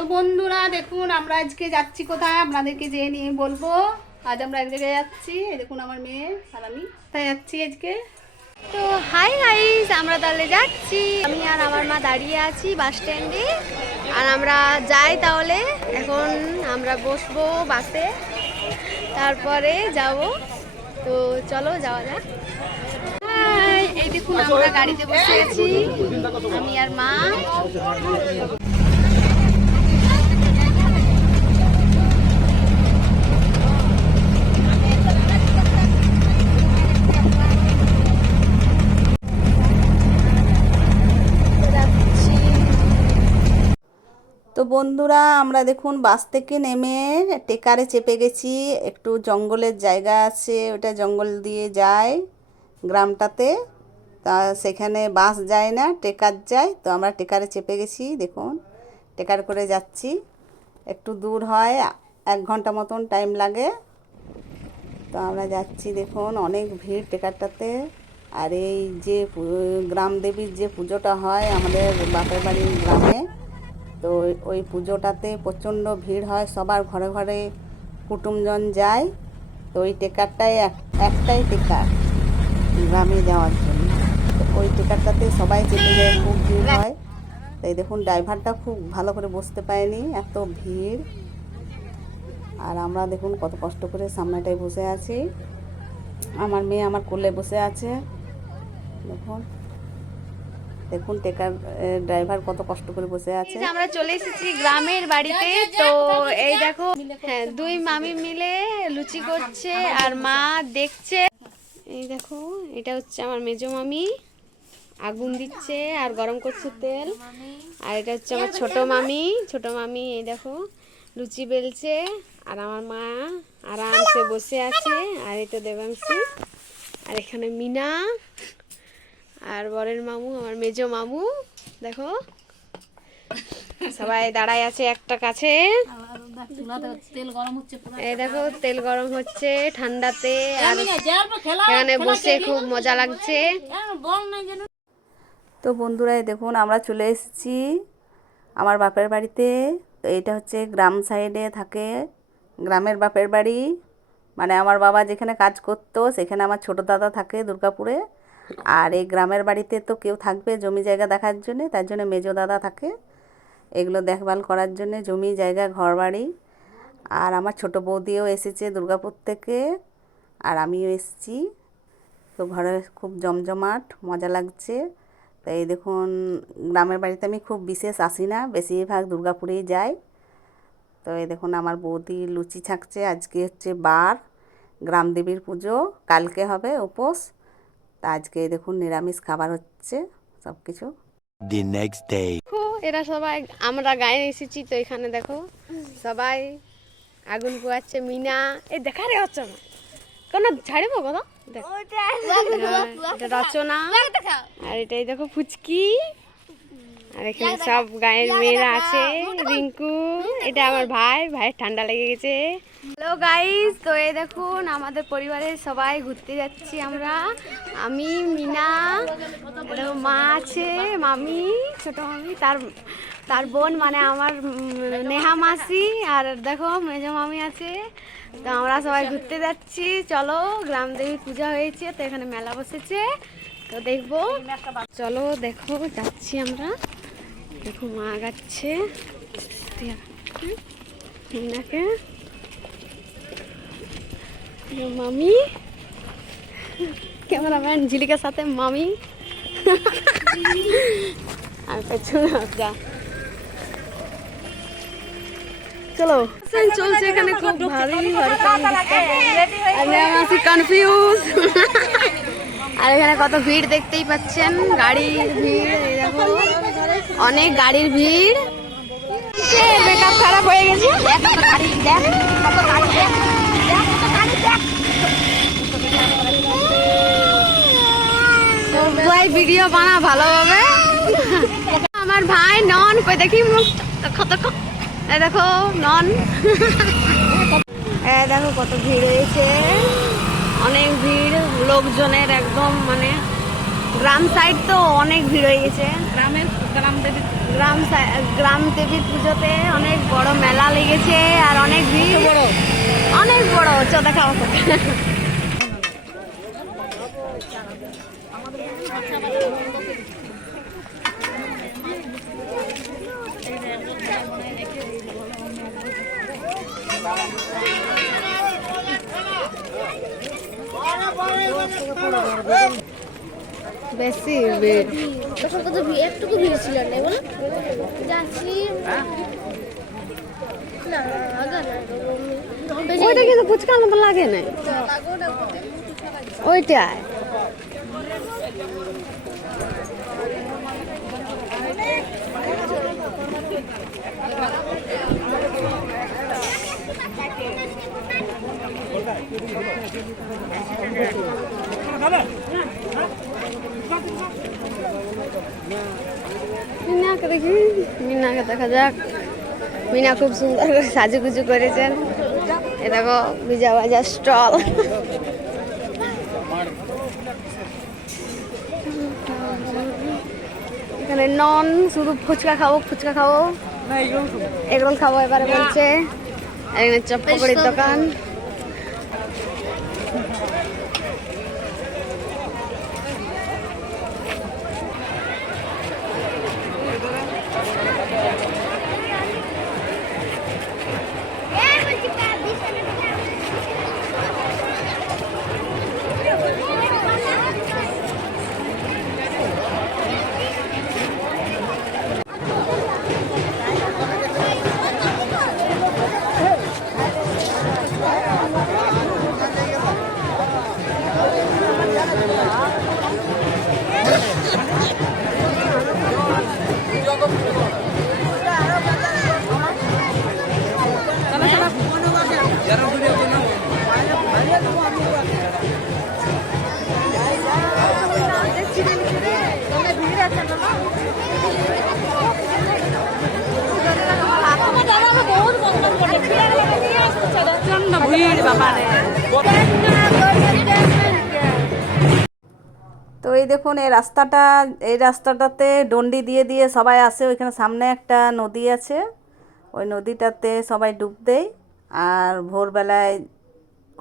তো বন্ধুরা দেখুন আমরা আজকে যাচ্ছি কোথায়? আপনাদেরকে যেয়ে নিয়ে বলব। আজ আমরা এক জায়গায় যাচ্ছি। দেখুন আমার মেয়ে আর আমি তাই যাচ্ছি আজকে? তো হাই গাইস আমরা তাহলে যাচ্ছি। আমি আর আমার মা দাঁড়িয়ে আছি বাস স্ট্যান্ডে আর আমরা যাই তাহলে এখন আমরা বসবো বাসে তারপরে যাব। তো চলো যাওয়া যাক। হাই, এই দেখুন আমরা গাড়িতে বসে আছি। আমি আর মা। বন্ধুরা, আমরা দেখুন বাস থেকে নেমে টেকারে চেপে গেছি। একটু জঙ্গলের জায়গা আছে, ওটা জঙ্গল দিয়ে যায় গ্রামটাতে। তা সেখানে বাস যায় না, টেকার যায়। তো আমরা টেকারে চেপে গেছি, দেখুন, টেকার করে যাচ্ছি। একটু দূর হয়, এক ঘণ্টা মতন টাইম লাগে। তো আমরা যাচ্ছি, দেখুন, অনেক ভিড় টেকারটাতে। আর এই যে পু- গ্রাম দেবীর যে পুজোটা হয় আমাদের বাপের বাড়ির গ্রামে তো ওই- পুজোটাতে প্রচণ্ড ভিড় হয়, সবার ঘরে ঘরে কুটুমজন যায়। তো ওই টেকারটাই এক- একটাই টেকার গ্রামে যাওয়ার জন্য। তো ওই টেকারটাতে সবাই চেপে যায়, খুব ভিড় হয়। তাই দেখুন, ড্রাইভারটা খুব ভালো করে বসতে পারেনি, এত ভিড়। আর আমরা দেখুন কত কষ্ট করে সামনেটায় বসে আছি। আমার মেয়ে আমার কোলে বসে আছে। দেখুন। দেখুন, টেকার ড্রাইভার কত কষ্ট করে বসে আছে। আমরা চলে এসেছি গ্রামের বাড়িতে, তো এই দেখো হ্যাঁ দুই মামি মিলে লুচি করছে আর মা দেখছে। এই দেখো, এটা হচ্ছে আমার মেজো মামি, আগুন দিচ্ছে আর গরম করছে তেল। আর এটা হচ্ছে আমার ছোট মামি ছোট মামি, এই দেখো, লুচি বেলছে আর আমার মা আরামসে বসে আছে। আর এটা দেবাংশী, আর এখানে মিনা। আর বরের মামু, আমার মেজো মামু, দেখো। সবাই দাঁড়ায় আছে একটা কাছে। এই দেখো, তেল গরম হচ্ছে ঠান্ডাতে, আর এখানে বসে খুব মজা লাগছে। তো বন্ধুরা দেখুন, আমরা চলে এসেছি আমার বাপের বাড়িতে। এটা হচ্ছে গ্রাম সাইডে থাকে গ্রামের বাপের বাড়ি। মানে আমার বাবা যেখানে কাজ করতো, সেখানে আমার ছোট দাদা থাকে দুর্গাপুরে। আর এই গ্রামের বাড়িতে তো কেউ থাকবে জমি জায়গা দেখার জন্যে, তার জন্য মেজো দাদা থাকে। এগুলো দেখভাল করার জন্যে জমি, জায়গা ঘর বাড়ি আর আমার ছোট বৌদিও এসেছে দুর্গাপুর থেকে, আর আমিও এসেছি। তো ঘরে খুব জমজমাট, মজা লাগছে। তো এই দেখুন, গ্রামের বাড়িতে আমি খুব বিশেষ আসি না, বেশিরভাগ দুর্গাপুরেই যাই। তো এই দেখুন, আমার বৌদি লুচি ছাকছে, আজকে হচ্ছে বার। গ্রাম দেবীর পুজো, কালকে হবে উপোস। তা আজকে দেখুন নিরামিষ খাবার হচ্ছে সব কিছু The next day. দেখো এরা সবাই আমরা গায়ে এসেছি তো এখানে দেখো। সবাই আগুন পোয়াচ্ছে মিনা। এই দেখা রে হচ্ছে না কেন ছাড়িব কথা এটা রচনা। আর এটাই দেখো ফুচকি। আর এখানে সব গায়ের মেয়েরা আছে রিঙ্কু। এটা আমার ভাই, ভাইয়ের ঠান্ডা লেগে গেছে। হ্যালো গাইস তো এই দেখুন, আমাদের পরিবারের সবাই ঘুরতে যাচ্ছি আমরা। আমি, মিনা মা আছে, মামি, ছোট মামি, তার তার বোন মানে আমার নেহা মাসি, আর দেখো মেজো মামি আছে। তো আমরা সবাই ঘুরতে যাচ্ছি। চলো, গ্রাম দেবী পূজা হয়েছে, তো এখানে মেলা বসেছে। তো দেখব। চলো দেখো, যাচ্ছি আমরা। দেখো মা গাচ্ছে। মামি ক্যামেরাম্যান ঝিলিকার সাথে মামি আর পেছনে যা চলো চলছে এখানে খুব ভালোই আমি আছি কনফিউজ আর এখানে কত ভিড় দেখতেই পাচ্ছেন গাড়ির ভিড় অনেক গাড়ির ভিড় মেকআপ খারাপ হয়ে গেছে। ভাই ভিডিও বানা ভালোভাবে। আমার ভাই নন কই দেখি মুখ। দেখো দেখো। নন। দেখো কত ভিড় হয়েছে। অনেক ভিড় লোকজনের একদম মানে গ্রাম সাইড তো অনেক ভিড় হয়ে গেছে। গ্রামের গ্রাম দেবী গ্রাম সাই- গ্রাম দেবীর পুজোতে অনেক বড় মেলা লেগেছে আর অনেক ভিড়। বড়? অনেক বড় চ দেখা দেখাও বেশি ভিড়। তখন কত ভিড়? একটুকু ভিড় ছিল না? বলো যাচ্ছি ওইটা কিন্তু ফুচকার মতো লাগে না। লাগো না ওইটাই মিনাকে দেখি মিনাকে দেখা যাক। মিনা খুব সুন্দর করে সাজুগুজু করেছেন। এ দেখো বিজা বাজার স্টল। এখানে নন শুধু ফুচকা খাব ফুচকা খাব। এগরোল খাব এবারে বলছে। এখানে চপ পকড়ির দোকান। এই দেখুন, এই রাস্তাটা, এই রাস্তাটাতে ডন্ডি দিয়ে দিয়ে সবাই আসে। ওইখানে সামনে একটা নদী আছে। ওই নদীটাতে সবাই ডুব দেয়। আর ভোরবেলায়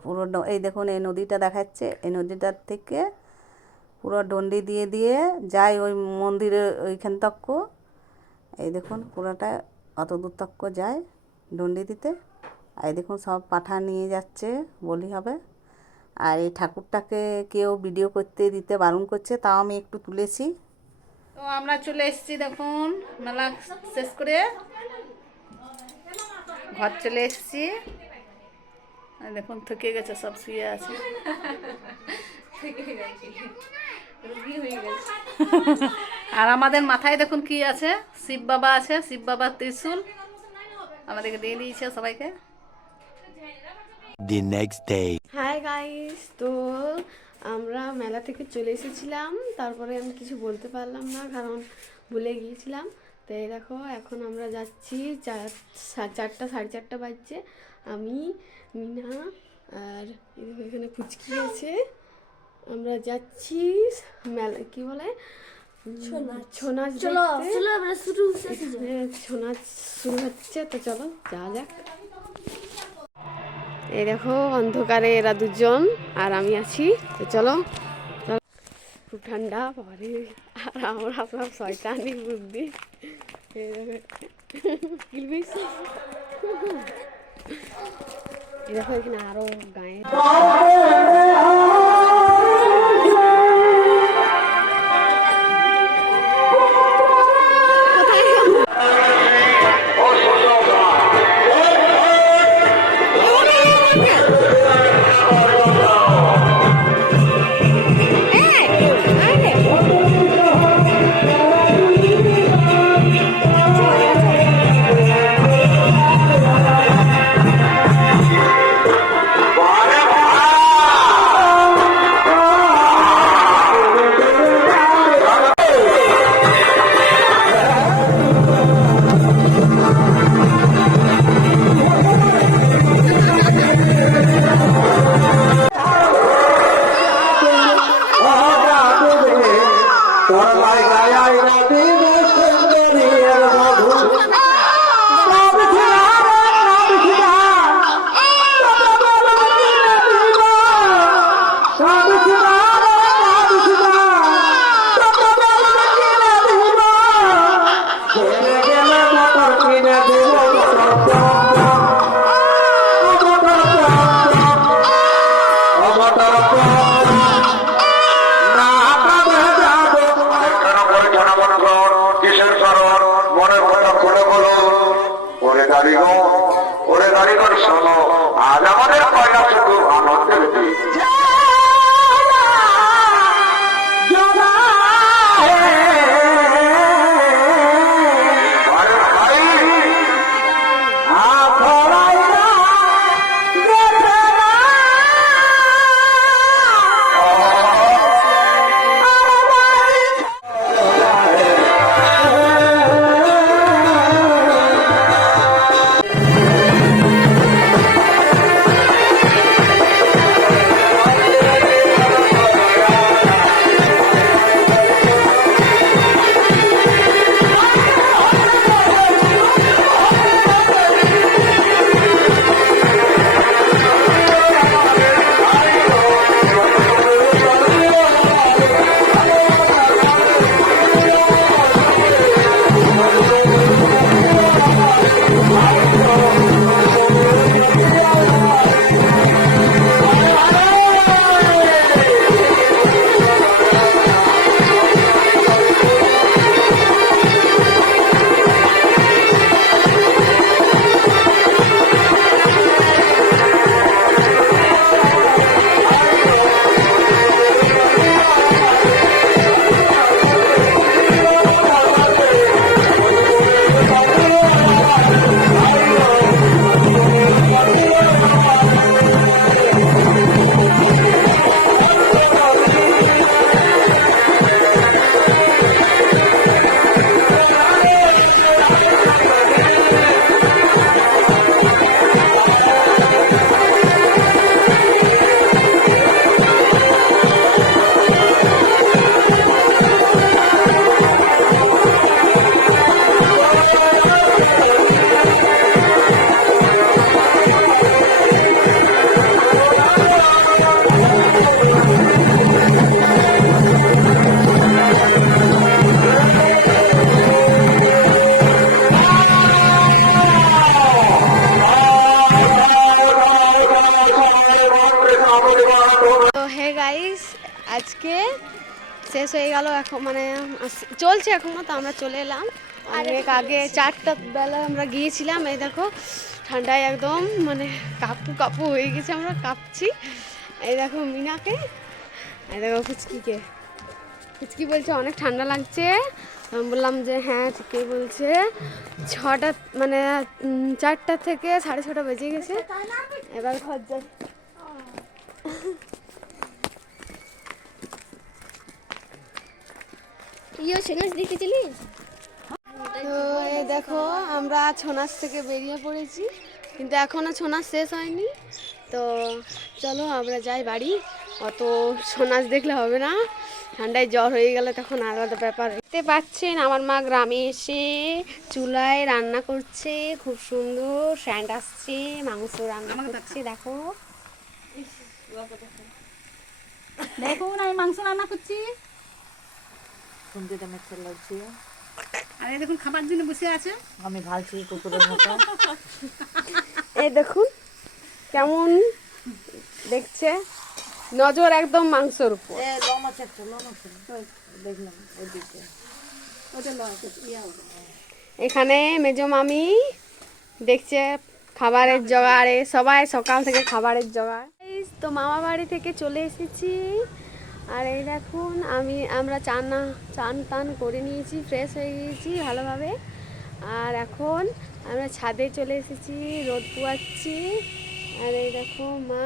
পুরো এই দেখুন, এই নদীটা দেখাচ্ছে। এই নদীটার থেকে পুরো ডন্ডি দিয়ে দিয়ে যায় ওই মন্দিরের ওইখান তক্ক। এই দেখুন, পুরোটা অত দূর তক্ক যায় ডন্ডি দিতে। এই দেখুন, সব পাঠা নিয়ে যাচ্ছে, বলি হবে। আর এই ঠাকুরটাকে কেউ ভিডিও করতে, দিতে বারণ করছে, তাও আমি একটু তুলেছি। তো আমরা চলে এসেছি দেখুন, মেলা শেষ করে। ঘর চলে এসেছি। দেখুন, থেকে গেছে, সব শুয়ে আছে। আর আমাদের মাথায় দেখুন কি আছে? শিব বাবা আছে, শিব বাবার ত্রিশূল। আমাদেরকে দিয়ে দিয়েছে সবাইকে। The next day. Hi guys তো আমরা মেলা থেকে চলে এসেছিলাম। তারপরে আমি কিছু বলতে পারলাম না কারণ ভুলে গিয়েছিলাম। তো এই দেখো এখন আমরা যাচ্ছি চার চারটা সাড়ে চারটা বাজছে। আমি মিনা আর এখানে পুচকি আছে। আমরা যাচ্ছি মেলা কি বলে? ছৌ নাচ চলো দেখতে। চলো আমরা শুরু হচ্ছে তো চলো যাওয়া যাক। এই দেখো, অন্ধকারে এরা দুজন আর আমি আছি। তো চলো। খুব ঠান্ডা পরে আর আমরা আপনার শয়তানি বুদ্ধি। এরকম এখানে আরও গায়ে। কারিগর ওরে শোনো আজ আমাদের কয়লা শুধু হে গাইস আজকে শেষ হয়ে গেল এখন মানে চলছে এখনও তো আমরা চলে এলাম। অনেক আগে চারটা বেলা আমরা গিয়েছিলাম এই দেখো ঠান্ডায় একদম মানে কাপু কাপু হয়ে গেছে আমরা কাঁপছি। এই দেখো মিনাকে এই দেখো ফুচকিকে। ফুচকি বলছে অনেক ঠান্ডা লাগছে। আমি বললাম যে হ্যাঁ ঠিকই বলছে। ছটা মানে চারটা থেকে সাড়ে ছটা বেজে গেছে। এবার ঘর যা ইয়ে সেনাস দেখেছিলি? তো এই দেখো আমরা ছনাস থেকে বেরিয়ে পড়েছি কিন্তু এখনও ছনাস শেষ হয়নি। তো চলো আমরা যাই বাড়ি। অত ছনাস দেখলে হবে না। ঠান্ডায় জ্বর হয়ে গেলে তখন আলাদা ব্যাপার। দেখতে পাচ্ছেন আমার মা গ্রামে এসে চুলায় রান্না করছে। খুব সুন্দর স্যান্ড আসছে মাংস রান্না করছে দেখো। দেখুন আমি মাংস রান্না করছি। শুনতে লাগছে। আর দেখুন খাবার জন্য বসে আছে। আমি ভালছি কুকুরের মতো। এই দেখুন কেমন দেখছে? নজর একদম মাংসর উপর। এখানে মেজো মামি দেখছে খাবারের জোগাড়ে সবাই সকাল থেকে খাবারের জোগাড়। এই তো মামা বাড়ি থেকে চলে এসেছি। আর এই দেখুন, আমি, আমরা চান চান টান করে নিয়েছি ফ্রেশ হয়ে গিয়েছি ভালোভাবে। আর এখন আমরা ছাদে চলে এসেছি, রোদ পোয়াচ্ছি। আর এই দেখো মা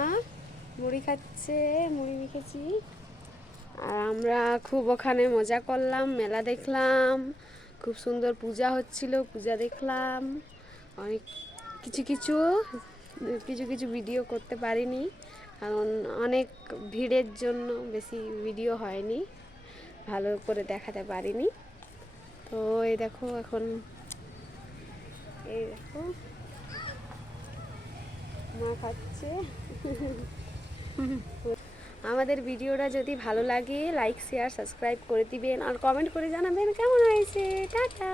মুড়ি খাচ্ছে, মুড়ি মেখেছি। আর আমরা খুব ওখানে মজা করলাম, মেলা দেখলাম। খুব সুন্দর পূজা হচ্ছিল, পূজা দেখলাম। অনেক কিছু কিছু কিছু কিছু ভিডিও করতে পারিনি। কারণ অনেক ভিড়ের জন্য বেশি ভিডিও হয়নি, ভালো করে দেখাতে পারিনি। তো এই দেখো এখন, এই দেখো, মা খাচ্ছে। আমাদের ভিডিওটা যদি ভালো লাগে লাইক শেয়ার সাবস্ক্রাইব করে দিবেন। আর কমেন্ট করে জানাবেন কেমন হয়েছে। টাটা।